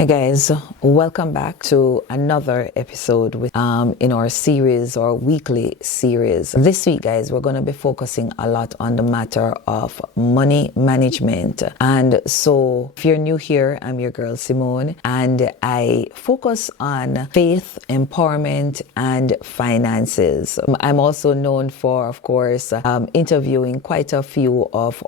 Hey guys, welcome back to another episode in our series or weekly series. This week, guys, we're going to be focusing a lot on the matter of money management. And so if you're new here, I'm your girl Simone, and I focus on faith, empowerment, and finances. I'm also known for, of course, interviewing quite a few of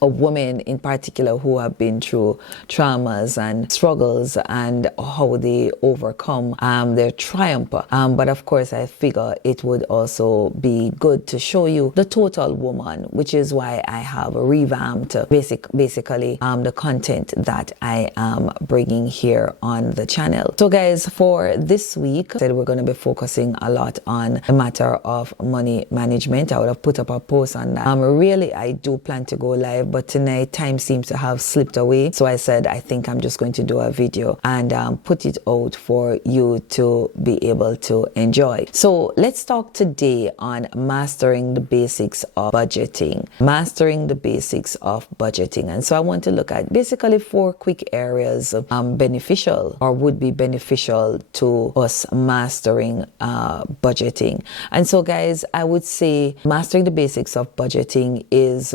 women in particular who have been through traumas and struggles and how they overcome their triumph. But of course, I figure it would also be good to show you the total woman, which is why I have revamped basically the content that I am bringing here on the channel. So guys, for this week, we're going to be focusing a lot on the matter of money management. I would have put up a post on that. Really, I do plan to go live, but tonight time seems to have slipped away. So I said, I think I'm just going to do a video and put it out for you to be able to enjoy. So let's talk today on mastering the basics of budgeting. Mastering the basics of budgeting. And so I want to look at basically 4 quick areas beneficial or would be beneficial to us mastering budgeting. And so guys, I would say mastering the basics of budgeting is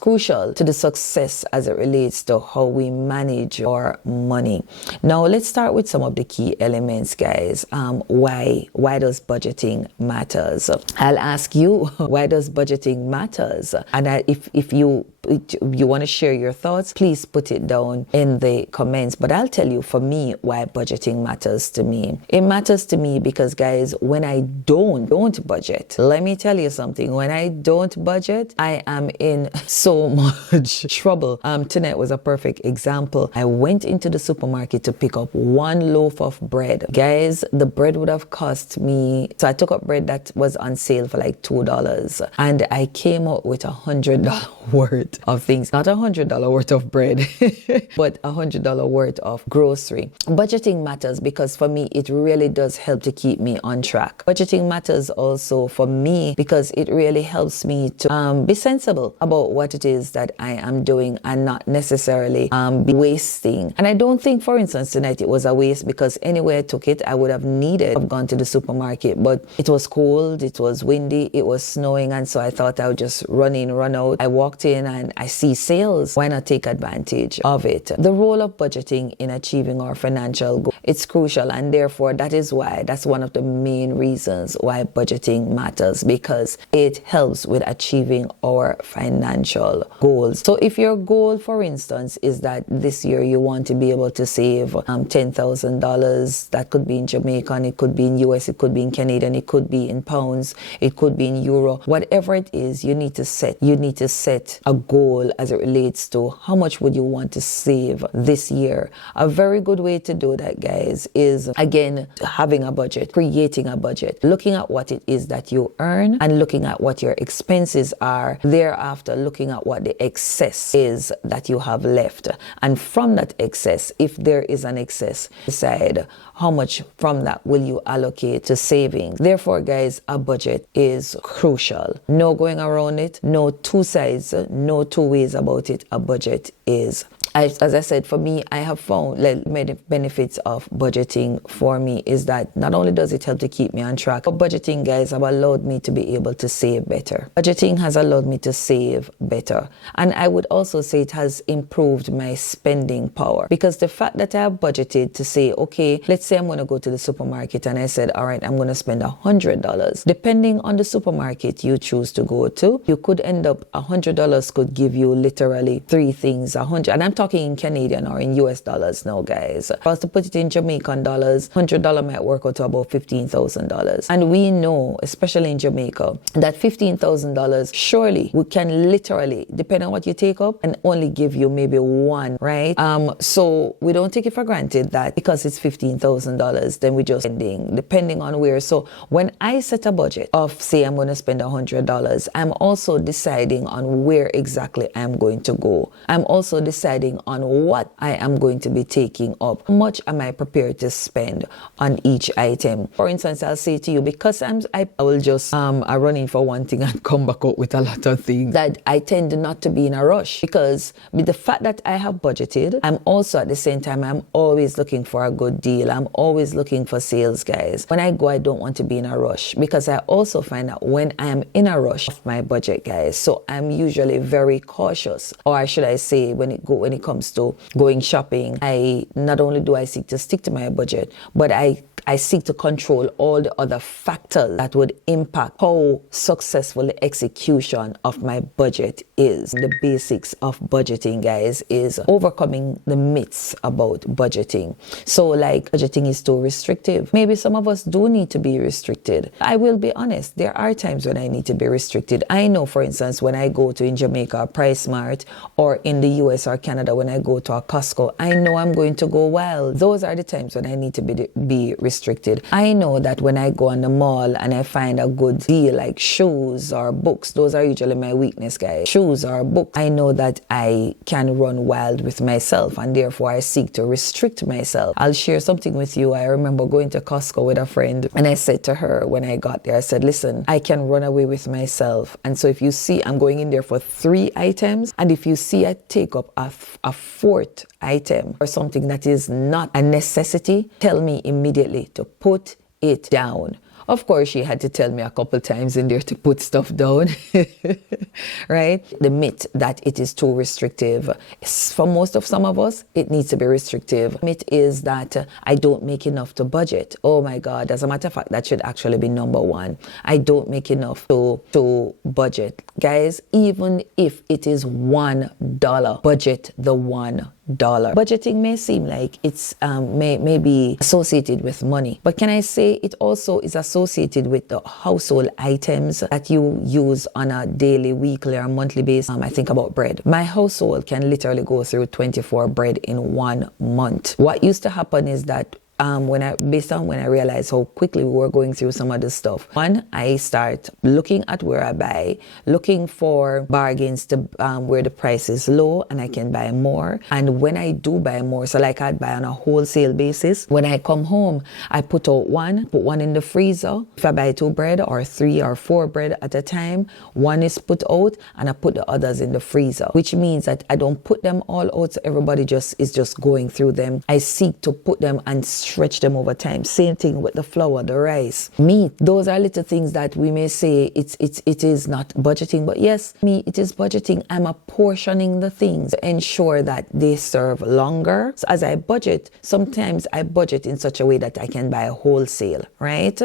crucial to the success as it relates to how we manage our money. Now, let's start with some of the key elements, guys. Why does budgeting matters? I'll ask you, why does budgeting matters? And if you want to share your thoughts, please put it down in the comments. But I'll tell you, for me, why budgeting matters to me. It matters to me because, guys, when I don't budget, let me tell you something. When I don't budget, I am in so much trouble. Tonight was a perfect example. I went into the supermarket to pick up 1 loaf of bread. Guys, the bread would have cost me, so I took up bread that was on sale for like $2, and I came out with $100 worth of things. Not $100 worth of bread, but $100 worth of grocery. Budgeting matters because for me, it really does help to keep me on track. Budgeting matters also for me because it really helps me to be sensible about what it is that I am doing and not necessarily be wasting. And I don't think, for instance, tonight it was a waste because anywhere I took it, I would have needed to have gone to the supermarket, but it was cold, it was windy, it was snowing, and so I thought I would just run in, run out. I walked in and I see sales. Why not take advantage of it? The role of budgeting in achieving our financial goals, it's crucial, and therefore that's one of the main reasons why budgeting matters, because it helps with achieving our financial goals. So if your goal, for instance, is that this year you want to be able to save $10,000, that could be in Jamaican, it could be in US, it could be in Canadian, it could be in pounds, it could be in euro, whatever it is, you need to set a goal as it relates to how much would you want to save this year. A very good way to do that, guys, is again having a budget, creating a budget, looking at what it is that you earn and looking at what your expenses are, thereafter looking at what the excess is that you have left, and from that excess, if there is an excess, decide how much from that will you allocate to saving. Therefore, guys, a budget is crucial. No going around it, no two sides, no two ways about it. A budget is. As I said, for me, I have found many benefits of budgeting for me is that not only does it help to keep me on track, but budgeting, guys, have allowed me to be able to save better. Budgeting has allowed me to save better. And I would also say it has improved my spending power, because the fact that I have budgeted to say, okay, let's say I'm going to go to the supermarket and I said, all right, I'm going to spend $100. Depending on the supermarket you choose to go to, you could end up $100 could give you literally 3 things. 100, and I'm talking in Canadian or in US dollars now, guys. If I was to put it in Jamaican dollars, $100 might work out to about $15,000. And we know, especially in Jamaica, that $15,000 surely we can literally, depending on what you take up, and only give you maybe 1, right? So we don't take it for granted that because it's $15,000, then we just spending, depending on where. So when I set a budget of, say, I'm going to spend $100, I'm also deciding on where exactly I'm going to go. I'm also deciding depending on what I am going to be taking up. How much am I prepared to spend on each item? For instance, I'll say to you, because I will just I run in for one thing and come back out with a lot of things, that I tend not to be in a rush, because with the fact that I have budgeted, I'm also at the same time, I'm always looking for a good deal. I'm always looking for sales, guys. When I go, I don't want to be in a rush, because I also find that when I am in a rush of my budget, guys, so I'm usually very cautious, or should I say, when it comes to going shopping, I not only do I seek to stick to my budget, but I seek to control all the other factors that would impact how successful the execution of my budget is. The basics of budgeting, guys, is overcoming the myths about budgeting. So like, budgeting is too restrictive. Maybe some of us do need to be restricted. I will be honest, there are times when I need to be restricted. I know, for instance, when I go to in Jamaica, PriceSmart, or in the US or Canada, when I go to a Costco, I know I'm going to go wild. Those are the times when I need to be restricted. I know that when I go on the mall and I find a good deal, like shoes or books, those are usually my weakness, guys. Shoes or books, I know that I can run wild with myself, and therefore I seek to restrict myself. I'll share something with you. I remember going to Costco with a friend, and I said to her when I got there, I said, listen, I can run away with myself. And so if you see I'm going in there for 3 items, and if you see I take up a 4th item or something that is not a necessity, tell me immediately to put it down. Of course, she had to tell me a couple times in there to put stuff down, right? The myth that it is too restrictive. For some of us, it needs to be restrictive. The myth is that I don't make enough to budget. Oh my God, as a matter of fact, that should actually be number 1. I don't make enough to budget. Guys, even if it is $1, budget the $1. Budgeting may seem like it's may be associated with money, but can I say it also is associated with the household items that you use on a daily, weekly, or monthly basis. I think about bread. My household can literally go through 24 bread in 1 month. What used to happen is that when I realized how quickly we were going through some of this stuff, one, I start looking at where I buy, looking for bargains to where the price is low and I can buy more. And when I do buy more, so like I'd buy on a wholesale basis, when I come home, I put one in the freezer. If I buy 2 bread or 3 or 4 bread at a time, 1 is put out and I put the others in the freezer, which means that I don't put them all out so everybody is just going through them. I seek to put them and stretch them over time. Same thing with the flour, the rice, meat. Those are little things that we may say it is not budgeting, but yes, it is budgeting. I'm apportioning the things to ensure that they serve longer. So as I budget, sometimes I budget in such a way that I can buy wholesale, right?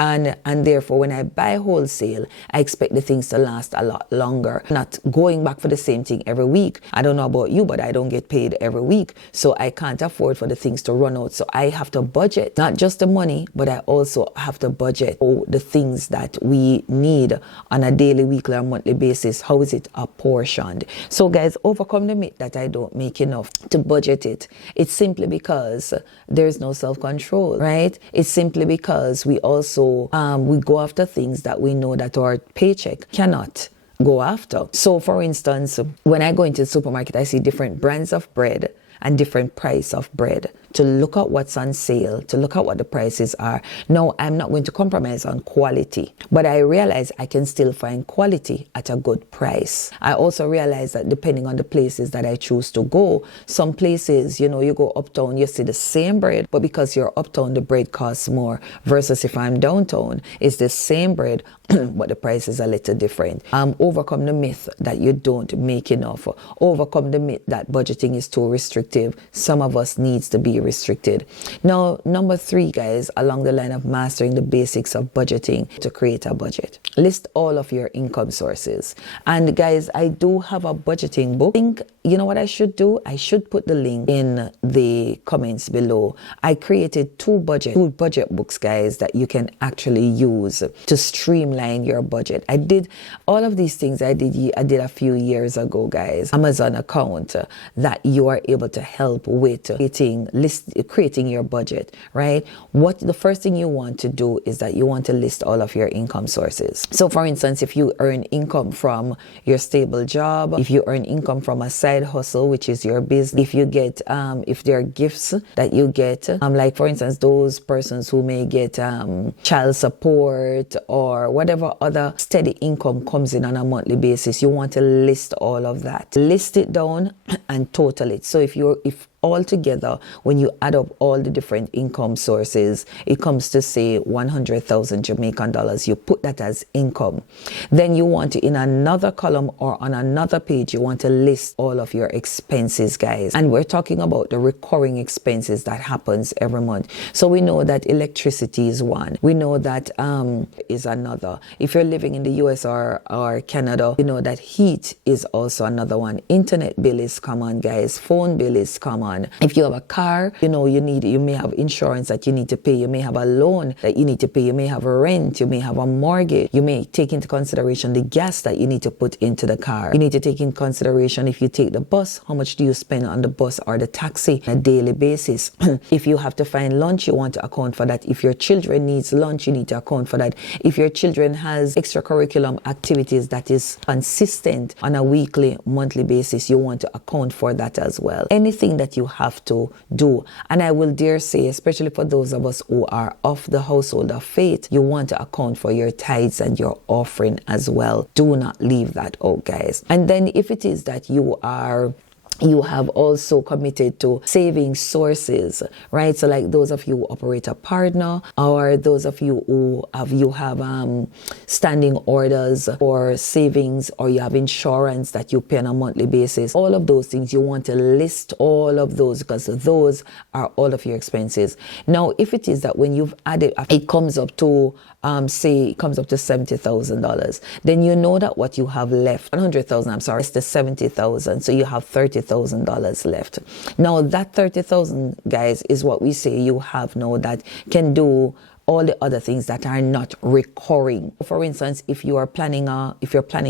And therefore, when I buy wholesale, I expect the things to last a lot longer. Not going back for the same thing every week. I don't know about you, but I don't get paid every week, so I can't afford for the things to run out. So I have to budget, not just the money, but I also have to budget for the things that we need on a daily, weekly, or monthly basis. How is it apportioned? So guys, overcome the myth that I don't make enough to budget it. It's simply because there's no self-control, right? It's simply because we also we go after things that we know that our paycheck cannot go after. So for instance, when I go into the supermarket, I see different brands of bread and different price of bread, to look at what's on sale, to look at what the prices are. No, I'm not going to compromise on quality, but I realize I can still find quality at a good price. I also realize that depending on the places that I choose to go, some places, you go uptown, you see the same bread, but because you're uptown, the bread costs more, versus if I'm downtown, it's the same bread, but the price is a little different. Overcome the myth that you don't make enough. Overcome the myth that budgeting is too restrictive. Some of us needs to be restricted. Now, number 3, guys, along the line of mastering the basics of budgeting, to create a budget. List all of your income sources. And guys, I do have a budgeting book. I think, you know what I should do? I should put the link in the comments below. I created 2 budget books, guys, that you can actually use to streamline your budget. I did all of these things I did a few years ago, guys. Amazon account that you are able to help with creating your budget, right? What the first thing you want to do is that you want to list all of your income sources. So for instance, if you earn income from your stable job, if you earn income from a side side hustle, which is your business. If you get, if there are gifts that you get, like for instance, those persons who may get child support or whatever other steady income comes in on a monthly basis, you want to list all of that. List it down and total it. So if altogether, when you add up all the different income sources, it comes to say 100,000 Jamaican dollars. You put that as income. Then you want to, in another column or on another page, you want to list all of your expenses, guys. And we're talking about the recurring expenses that happens every month. So we know that electricity is one. We know that is another. If you're living in the US or Canada, you know that heat is also another one. Internet bill is common, guys. Phone bill is common. If you have a car, you may have insurance that you need to pay. You may have a loan that you need to pay. You may have a rent. You may have a mortgage. You may take into consideration the gas that you need to put into the car. You need to take into consideration if you take the bus, how much do you spend on the bus or the taxi on a daily basis. If you have to find lunch, you want to account for that. If your children needs lunch, you need to account for that. If your children has extracurricular activities that is consistent on a weekly, monthly basis, you want to account for that as well. Anything that you have to do. And I will dare say, especially for those of us who are of the household of faith, you want to account for your tithes and your offering as well. Do not leave that out, guys. And then if it is that you have also committed to saving sources, right? So like those of you who operate a partner, or those of you who have standing orders for savings, or you have insurance that you pay on a monthly basis, all of those things, you want to list all of those, because those are all of your expenses. Now, if it is that when you've added, it comes up to say it comes up to $70,000, then you know that what you have left, 100,000, I'm sorry, it's the 70,000. So you have $30,000 left. Now that 30,000, guys, is what we say you have now that can do all the other things that are not recurring. For instance, if you're planning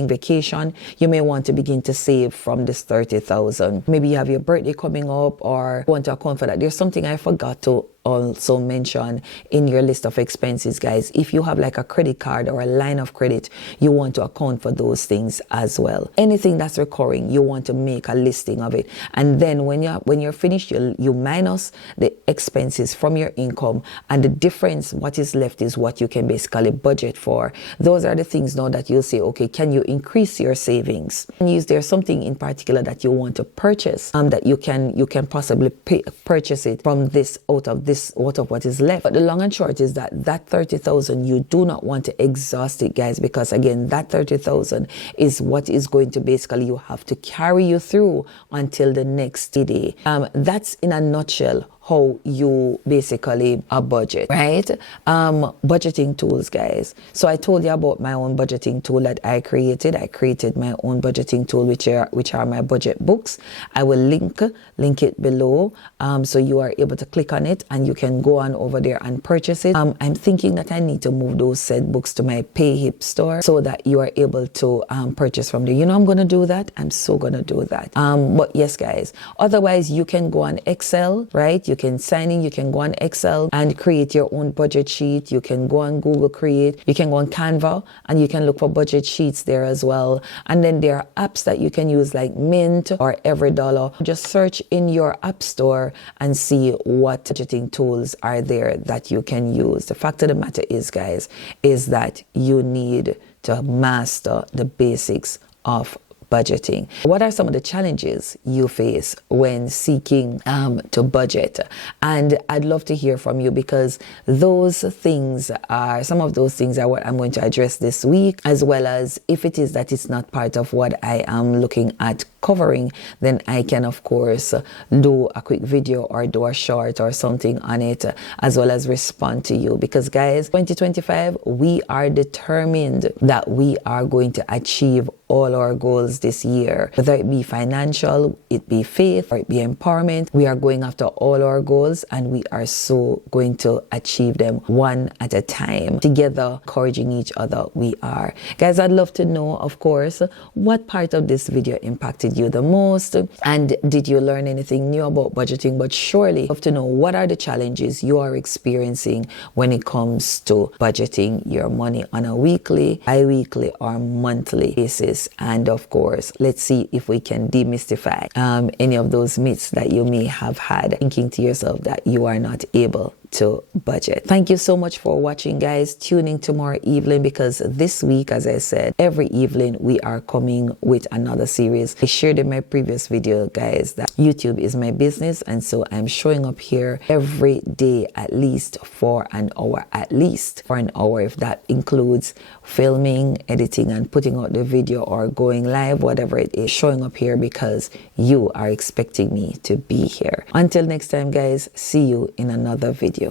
vacation, you may want to begin to save from this 30,000. Maybe you have your birthday coming up, or want to account for that. There's something I forgot to also mention in your list of expenses, guys. If you have like a credit card or a line of credit, you want to account for those things as well. Anything that's recurring, you want to make a listing of it. And then when you're finished, you minus the expenses from your income, and the difference, what is left, is what you can basically budget for. Those are the things now that you'll say, okay, can you increase your savings? And is there something in particular that you want to purchase, that you can possibly purchase it from this out of what is left? But the long and short is that 30,000, you do not want to exhaust it, guys, because again, that 30,000 is what is going to basically, you have to carry you through until the next day. That's in a nutshell how you basically a budget, right? Budgeting tools, guys. So I told you about my own budgeting tool that I created. I created my own budgeting tool, which are my budget books. I will link it below, so you are able to click on it and you can go on over there and purchase it. I'm thinking that I need to move those said books to my PayHip store so that you are able to purchase from there. You know, I'm going to do that. I'm so going to do that. But yes, guys, otherwise you can go on Excel, right? You can sign in, you can go on Excel and create your own budget sheet. You can go on Google Create, you can go on Canva, and you can look for budget sheets there as well. And then there are apps that you can use like Mint or EveryDollar. Just search in your app store and see what budgeting tools are there that you can use. The fact of the matter is, guys, is that you need to master the basics of budgeting. What are some of the challenges you face when seeking to budget? And I'd love to hear from you, because some of those things are what I'm going to address this week, as well as if it is that it's not part of what I am looking at covering, then I can of course do a quick video or do a short or something on it, as well as respond to you. Because guys, 2025, we are determined that we are going to achieve all our goals this year, whether it be financial, it be faith, or it be empowerment. We are going after all our goals, and we are so going to achieve them one at a time, together, encouraging each other. We are. Guys, I'd love to know, of course, what part of this video impacted impacted you the most? And did you learn anything new about budgeting? But surely you have to know, what are the challenges you are experiencing when it comes to budgeting your money on a weekly, bi-weekly, or monthly basis? And of course, let's see if we can demystify any of those myths that you may have had, thinking to yourself that you are not able to budget. Thank you so much for watching, guys. Tune in tomorrow evening, because this week, as I said, every evening we are coming with another series. I shared in my previous video, guys, that YouTube is my business, and so I'm showing up here every day at least for an hour, if that includes filming, editing, and putting out the video, or going live, whatever it is, showing up here because you are expecting me to be here. Until next time, guys, see you in another video.